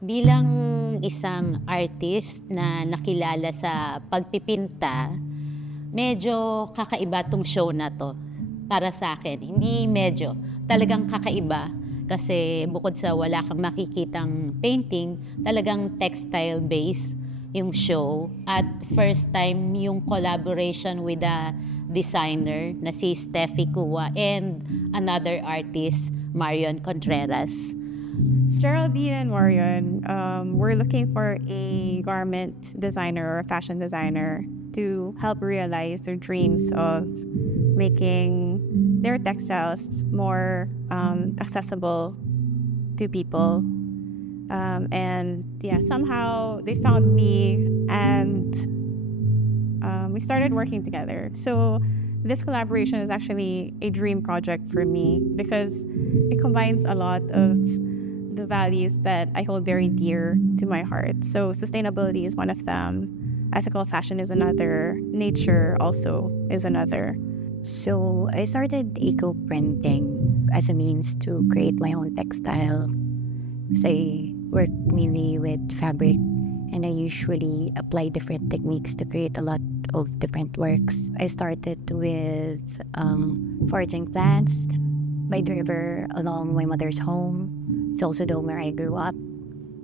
Bilang isang artist na nakilala sa pagpipinta, medyo kakaiba 'tong show na 'to para sa akin. Hindi medyo, talagang kakaiba kasi bukod sa wala kang makikitang painting, talagang textile base yung show at first time yung collaboration with a designer na si Steffi Kua and another artist, Marion Contreras. Geraldine and Marion, we're looking for a garment designer or a fashion designer to help realize their dreams of making their textiles more accessible to people. And yeah, somehow they found me and we started working together. So this collaboration is actually a dream project for me because it combines a lot of the values that I hold very dear to my heart. So sustainability is one of them, ethical fashion is another, nature also is another. So I started eco printing as a means to create my own textile because I work mainly with fabric and I usually apply different techniques to create a lot of different works. I started with foraging plants by the river along my mother's home. It's also the home where I grew up.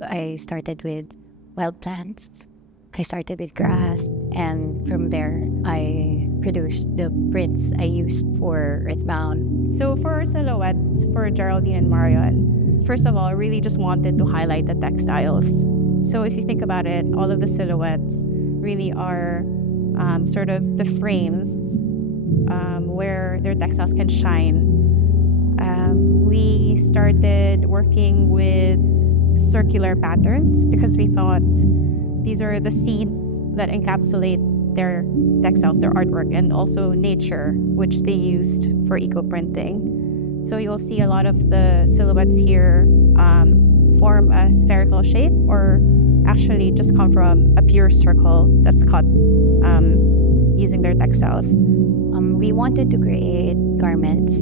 I started with wild plants. I started with grass, and from there, I produced the prints I used for Earthbound. So for silhouettes for Geraldine and Marion, first of all, I really just wanted to highlight the textiles. So if you think about it, all of the silhouettes really are sort of the frames where their textiles can shine. We started working with circular patterns because we thought these are the seeds that encapsulate their textiles, their artwork, and also nature, which they used for eco-printing. So you'll see a lot of the silhouettes here form a spherical shape or actually just come from a pure circle that's cut using their textiles. We wanted to create garments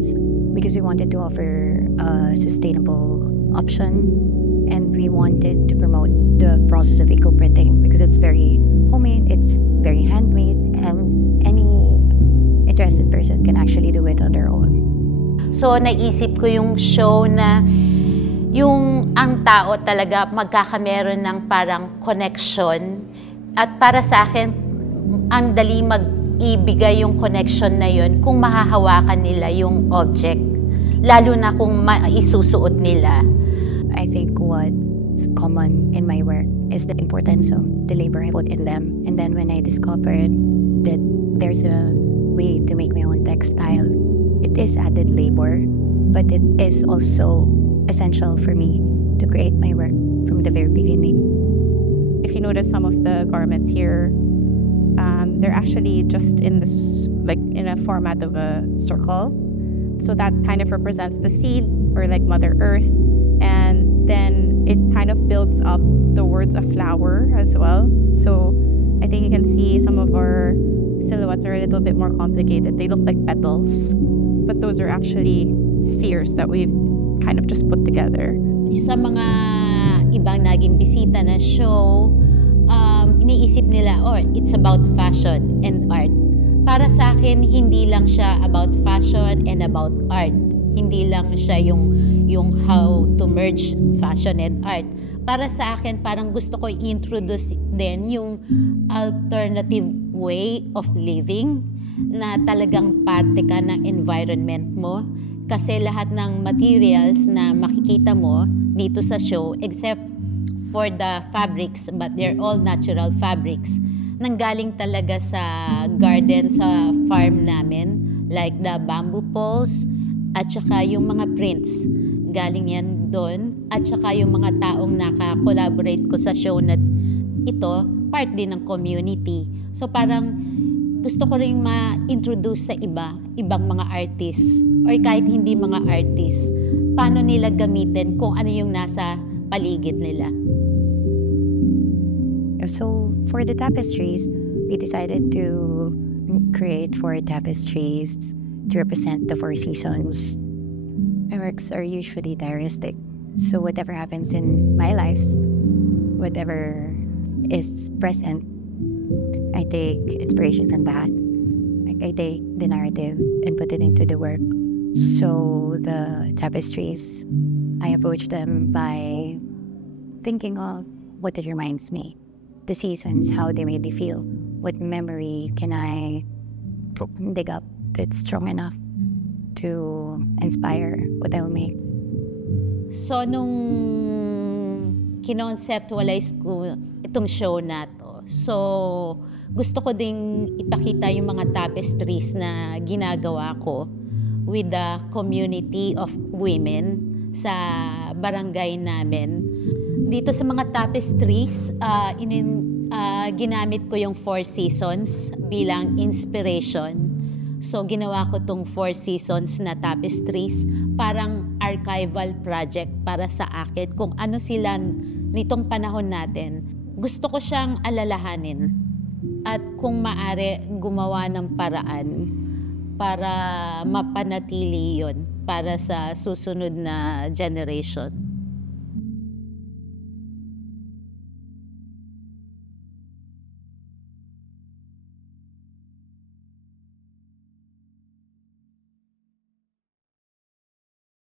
because we wanted to offer a sustainable option, and we wanted to promote the process of eco-printing because it's very homemade, it's very handmade, and any interested person can actually do it on their own. So naisip ko yung show na yung ang tao talaga magkakameron ng parang connection at para sa akin ang dali mag-ibigay yung connection na yun kung mahahawakan nila yung object, lalo na kung maisusuot nila. I think what's common in my work is the importance of the labor I put in them. And then when I discovered that there's a way to make my own textile, it is added labor, but it is also essential for me to create my work from the very beginning. If you notice some of the garments here, they're actually just in this, like in a format of a circle. So that kind of represents the seed or like Mother Earth. And then it kind of builds up towards a flower as well. So I think you can see some of our silhouettes are a little bit more complicated. They look like petals, but those are actually spheres that we've kind of just put together. Sa mga ibang naging bisita na show, iniisip nila, it's about fashion and art. Para sa akin, hindi lang siya about fashion and about art. Hindi lang siya yung how to merge fashion and art. Para sa akin, parang gusto ko i-introduce din yung alternative way of living na talagang parte ka ng environment mo. Kasi lahat ng materials na makikita mo dito sa show, except for the fabrics, but they're all natural fabrics, nanggaling talaga sa garden, sa farm namin, like the bamboo poles, at saka yung mga prints, galing yan doon, at saka yung mga taong naka-collaborate ko sa show na ito, part din ng community. So parang gusto ko rin ma-introduce sa ibang mga artists, or kahit hindi mga artists, paano nila gamitin kung ano yung nasa paligid nila. So for the tapestries, we decided to create 4 tapestries to represent the 4 seasons. My works are usually diaristic. So whatever happens in my life, whatever is present, I take inspiration from that. Like I take the narrative and put it into the work. So the tapestries, I approach them by thinking of what it reminds me, the seasons, how they made me feel, what memory can I dig up that's strong enough to inspire what I will make. So, nung kinonceptualize ko itong show na to, so gusto ko ding ipakita yung mga tapestries na ginagawa ko with the community of women sa barangay namin. Dito sa mga tapestries, ginamit ko yung 4 seasons bilang inspiration. So, ginawa ko tong 4 seasons na tapestries, parang archival project para sa akin. Kung ano sila nitong panahon natin, gusto ko siyang alalahanin. At kung maaari, gumawa ng paraan para mapanatili yon para sa susunod na generation.